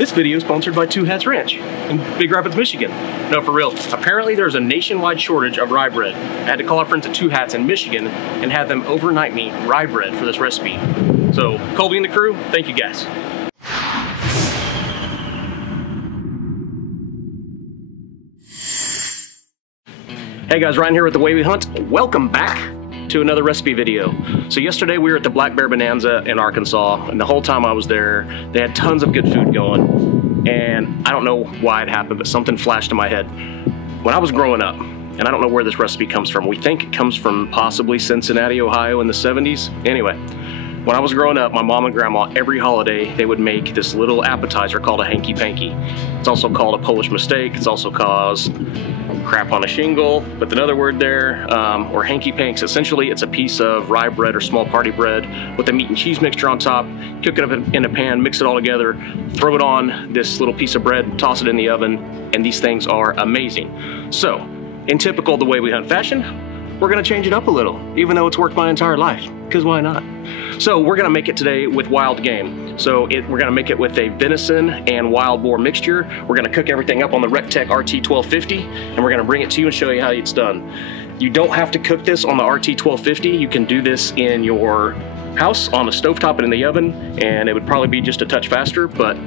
This video is sponsored by Two Hats Ranch in Big Rapids, Michigan. No, for real. Apparently there's a nationwide shortage of rye bread. I had to call our friends at Two Hats in Michigan and have them overnight me rye bread for this recipe. So, Colby and the crew, thank you guys. Hey guys, Ryan here with The Way We Hunt. Welcome back to another recipe video. So yesterday we were at the Black Bear Bonanza in Arkansas, and the whole time I was there, they had tons of good food going, and I don't know why it happened, but something flashed in my head. When I was growing up, and I don't know where this recipe comes from, we think it comes from possibly Cincinnati, Ohio in the 70s. Anyway, when I was growing up, my mom and grandma, every holiday, they would make this little appetizer called a Hanky Panky. It's also called a Polish mistake. It's also called crap on a shingle, but another word there, or Hanky Panks. Essentially, it's a piece of rye bread or small party bread with a meat and cheese mixture on top. Cook it up in a pan, mix it all together, throw it on this little piece of bread, toss it in the oven, and these things are amazing. So, in typical The Way We Hunt fashion, we're gonna change it up a little, even though it's worked my entire life, because why not? So we're gonna make it today with wild game. So we're gonna make it with a venison and wild boar mixture. We're gonna cook everything up on the Recteq RT-1250, and we're gonna bring it to you and show you how it's done. You don't have to cook this on the RT-1250. You can do this in your house on a stovetop and in the oven, and it would probably be just a touch faster, but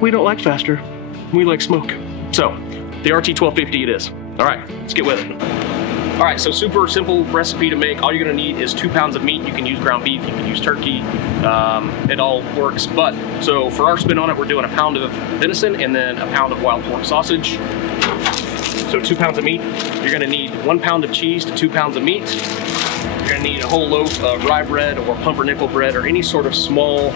we don't like faster. We like smoke. So the RT-1250 it is. All right, let's get with it. All right, so super simple recipe to make. All you're gonna need is 2 pounds of meat. You can use ground beef, you can use turkey, it all works. But, so for our spin on it, we're doing a pound of venison and then a pound of wild pork sausage. So 2 pounds of meat. You're gonna need 1 pound of cheese to 2 pounds of meat. You're gonna need a whole loaf of rye bread or pumpernickel bread or any sort of small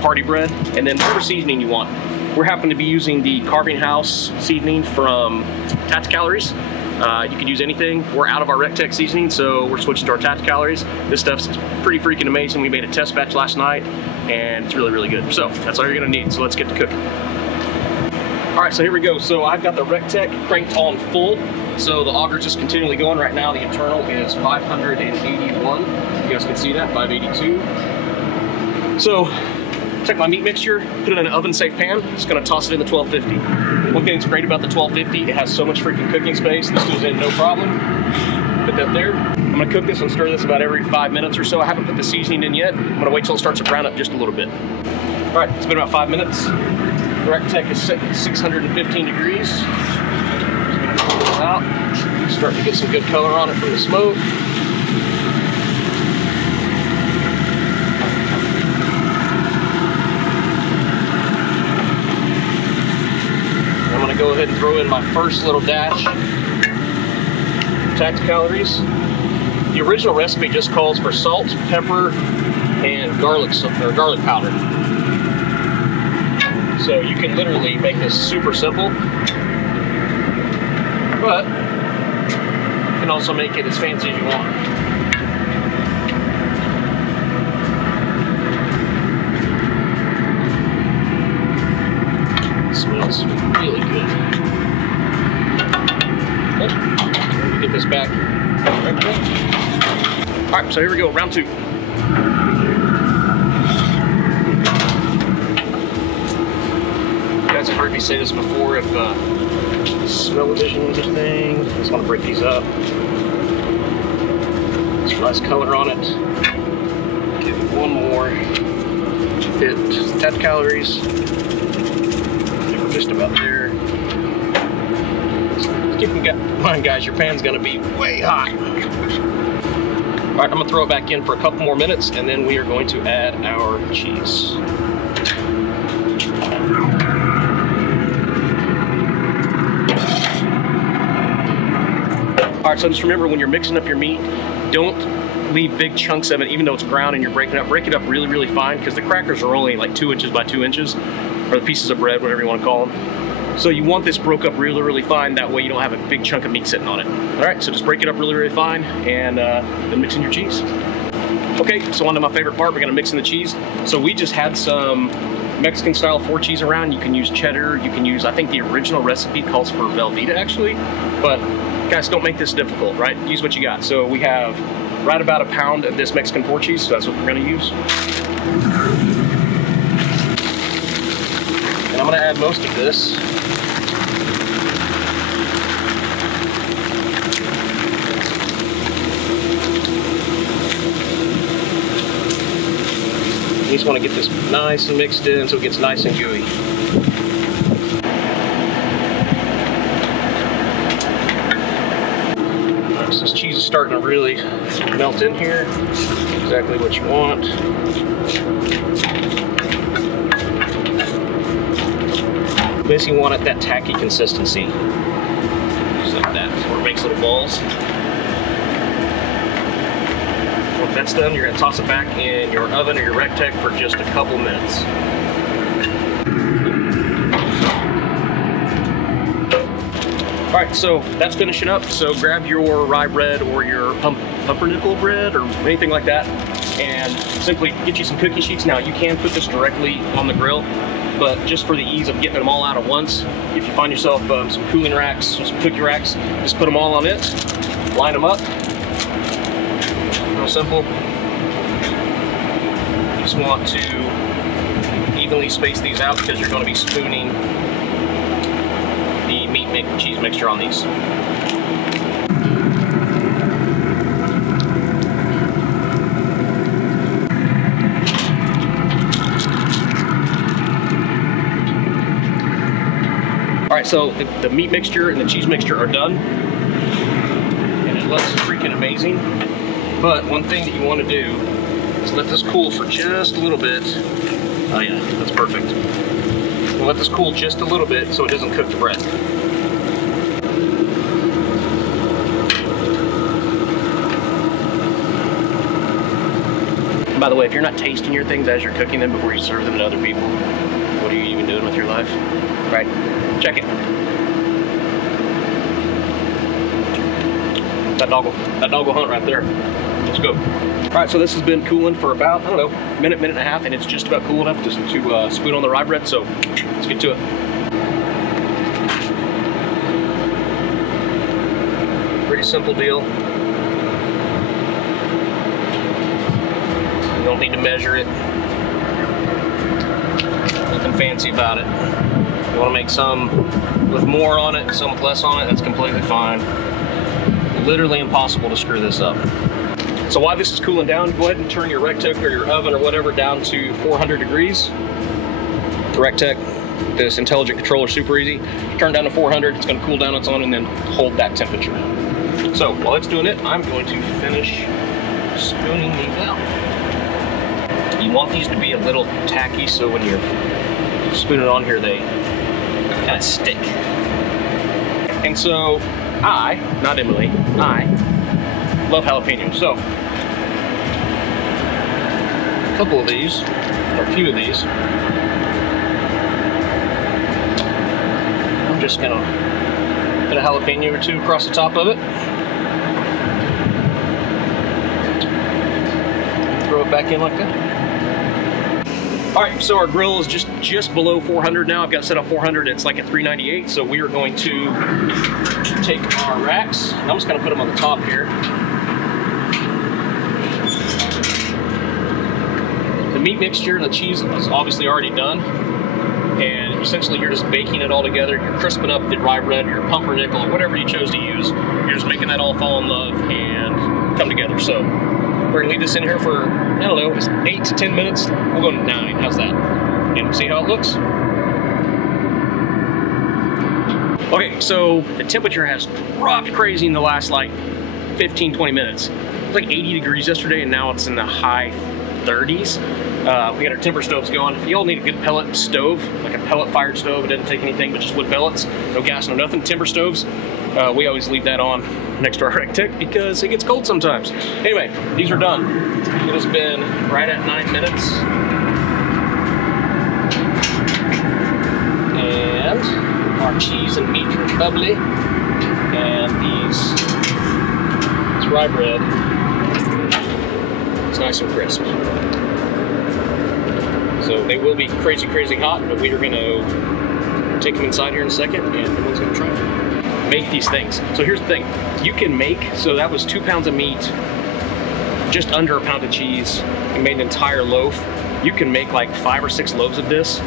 party bread, and then whatever seasoning you want. We're happen to be using the Carving House seasoning from Tats Calories. You can use anything. We're out of our Recteq seasoning, so we're switching to our Tats Calories. This stuff's pretty freaking amazing. We made a test batch last night, and it's really, really good. So that's all you're gonna need, so let's get to cooking. All right, so here we go. So I've got the Recteq cranked on full, so the auger's just continually going. Right now, the internal is 581. You guys can see that, 582. So, take my meat mixture, put it in an oven-safe pan. Just gonna toss it in the 1250. One thing that's great about the 1250, it has so much freaking cooking space. This goes in no problem. Put that there. I'm gonna cook this and stir this about every 5 minutes or so. I haven't put the seasoning in yet. I'm gonna wait till it starts to brown up just a little bit. All right, it's been about 5 minutes. The Recteq is set at 615 degrees. Just gonna pull this out. Starting to get some good color on it from the smoke. Go ahead and throw in my first little dash of Tats Calories. The original recipe just calls for salt, pepper, and garlic powder. So you can literally make this super simple, but you can also make it as fancy as you want. Smells really good. Okay. Get this back. All right, so here we go, round 2. You guys have heard me say this before. If smell-o-vision was a thing, I just want to break these up. Some nice color on it. Give it one more. Hit Tats Calories. Just about there. Just keep in mind, guys, your pan's gonna be way hot. All right, I'm gonna throw it back in for a couple more minutes, and then we are going to add our cheese. All right, so just remember, when you're mixing up your meat, don't leave big chunks of it, even though it's ground and you're breaking it up. Break it up really, really fine, because the crackers are only like 2 inches by 2 inches. Or the pieces of bread, whatever you want to call them. So you want this broke up really, really fine. That way you don't have a big chunk of meat sitting on it. All right, so just break it up really, really fine, and then mix in your cheese. Okay, so on to my favorite part. We're gonna mix in the cheese. So we just had some Mexican style 4 cheese around. You can use cheddar. You can use, I think the original recipe calls for Velveeta actually. But guys, don't make this difficult, right? Use what you got. So we have right about a pound of this Mexican 4 cheese. So that's what we're gonna use. I'm gonna add most of this. You just want to get this nice and mixed in so it gets nice and gooey. Alright, so this cheese is starting to really melt in here. Exactly what you want. Basically, you want it that tacky consistency. Just like that, before it makes little balls. Once that's done, you're going to toss it back in your oven or your Recteq for just a couple minutes. Alright, so that's finishing up. So grab your rye bread or your pumpernickel bread or anything like that and simply get you some cookie sheets. Now, you can put this directly on the grill, but just for the ease of getting them all out at once, if you find yourself some cooling racks, some cookie racks, just put them all on it, line them up. Real simple. You just want to evenly space these out because you're going to be spooning the meat cheese mixture on these. Alright, so the meat mixture and the cheese mixture are done. And it looks freaking amazing. But one thing that you want to do is let this cool for just a little bit. Oh yeah, that's perfect. We'll let this cool just a little bit so it doesn't cook the bread. And by the way, if you're not tasting your things as you're cooking them before you serve them to other people, what are you even doing with your life? Right? Check it. That dog will hunt right there. Let's go. All right, so this has been cooling for about, I don't know, minute and a half, and it's just about cool enough to spoon on the rye bread, so let's get to it. Pretty simple deal. You don't need to measure it. Nothing fancy about it. You want to make some with more on it, some with less on it, that's completely fine. Literally impossible to screw this up. So while this is cooling down, go ahead and turn your Recteq or your oven or whatever down to 400 degrees. The Recteq, this intelligent controller, super easy. Turn down to 400, it's going to cool down on its own and then hold that temperature. So while it's doing it, I'm going to finish spooning these out. You want these to be a little tacky so when you're spooning on here, they kind of stick. And so I, not Emily, I love jalapenos. So a couple of these, or a few of these, I'm just gonna put a jalapeno or two across the top of it. Throw it back in like that. All right, so our grill is just below 400 now. I've got it set up 400, it's like at 398. So we are going to take our racks. I'm just gonna put them on the top here. The meat mixture and the cheese is obviously already done. And essentially you're just baking it all together. You're crisping up the rye bread, your pumpernickel, or whatever you chose to use. You're just making that all fall in love and come together. So we're gonna leave this in here for, I don't know, just 8 to 10 minutes. We'll go to 9, how's that? And we'll see how it looks. Okay, so the temperature has dropped crazy in the last like 15, 20 minutes. It was like 80 degrees yesterday and now it's in the high 30s. We got our timber stoves going. If y'all need a good pellet stove, like a pellet fired stove, it doesn't take anything but just wood pellets, no gas, no nothing, timber stoves, we always leave that on next to our Recteq because it gets cold sometimes. Anyway, these are done. It has been right at 9 minutes. And our cheese and meat are bubbly. And this rye bread is nice and crisp. So they will be crazy, crazy hot, but we are gonna take them inside here in a second and everyone's gonna try them. Make these things. So here's the thing, you can make, so that was 2 pounds of meat, just under a pound of cheese, and made an entire loaf. You can make like 5 or 6 loaves of this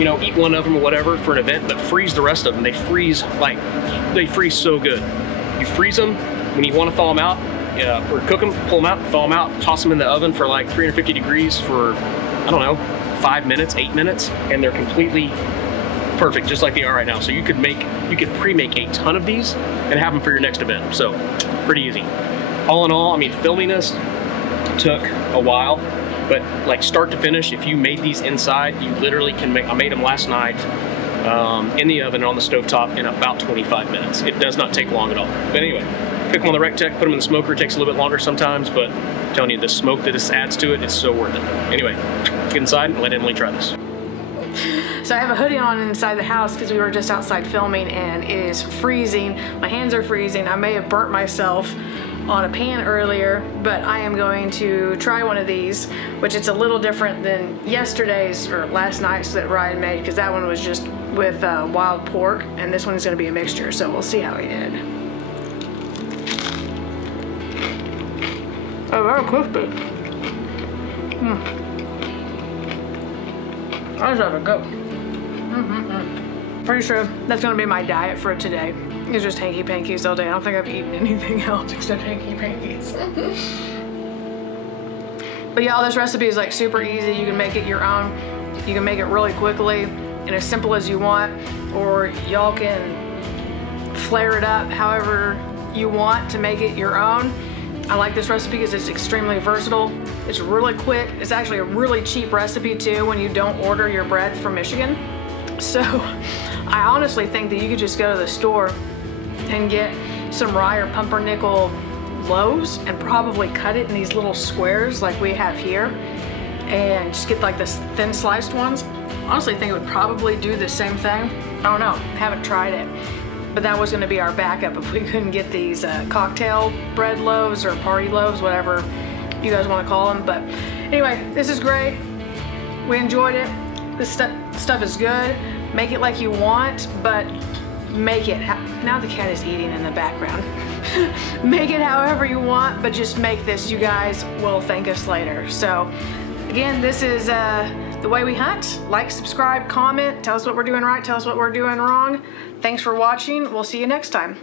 you know, eat one of them or whatever for an event, but freeze the rest of them. They freeze so good. You freeze them when you want to thaw them out, or cook them, pull them out, thaw them out, toss them in the oven for like 350 degrees for, I don't know, 5 minutes, 8 minutes, and they're completely perfect, just like they are right now. So you could pre-make a ton of these and have them for your next event. So pretty easy. All in all, I mean, filming this took a while, but like start to finish, if you made these inside, you literally can make, I made them last night in the oven on the stovetop in about 25 minutes. It does not take long at all. But anyway, cook them on the Recteq, put them in the smoker. It takes a little bit longer sometimes, but I'm telling you, the smoke that this adds to it is so worth it. Anyway, get inside and let Emily try this. So I have a hoodie on inside the house because we were just outside filming and it is freezing. My hands are freezing. I may have burnt myself on a pan earlier, but I am going to try one of these, which it's a little different than yesterday's or last night's that Ryan made, because that one was just with wild pork, and this one is going to be a mixture, so we'll see how he did. Oh, very crispy. I just have a go. Pretty sure that's going to be my diet for today. It's just Hanky Pankies all day. I don't think I've eaten anything else except Hanky Pankies. But y'all, this recipe is like super easy. You can make it your own. You can make it really quickly and as simple as you want, or y'all can flare it up however you want to make it your own. I like this recipe because it's extremely versatile. It's really quick. It's actually a really cheap recipe too when you don't order your bread from Michigan. So I honestly think that you could just go to the store and get some rye or pumpernickel loaves and probably cut it in these little squares like we have here, and just get like the thin sliced ones. Honestly, I think it would probably do the same thing. I don't know, haven't tried it. But that was going to be our backup if we couldn't get these cocktail bread loaves or party loaves, whatever you guys want to call them. But anyway, this is great. We enjoyed it. This stuff is good. Make it like you want, but make it, now the cat is eating in the background. Make it however you want, but just make this. You guys will thank us later. So again, this is The Way We Hunt. Like, subscribe, comment, tell us what we're doing right, tell us what we're doing wrong. Thanks for watching. We'll see you next time.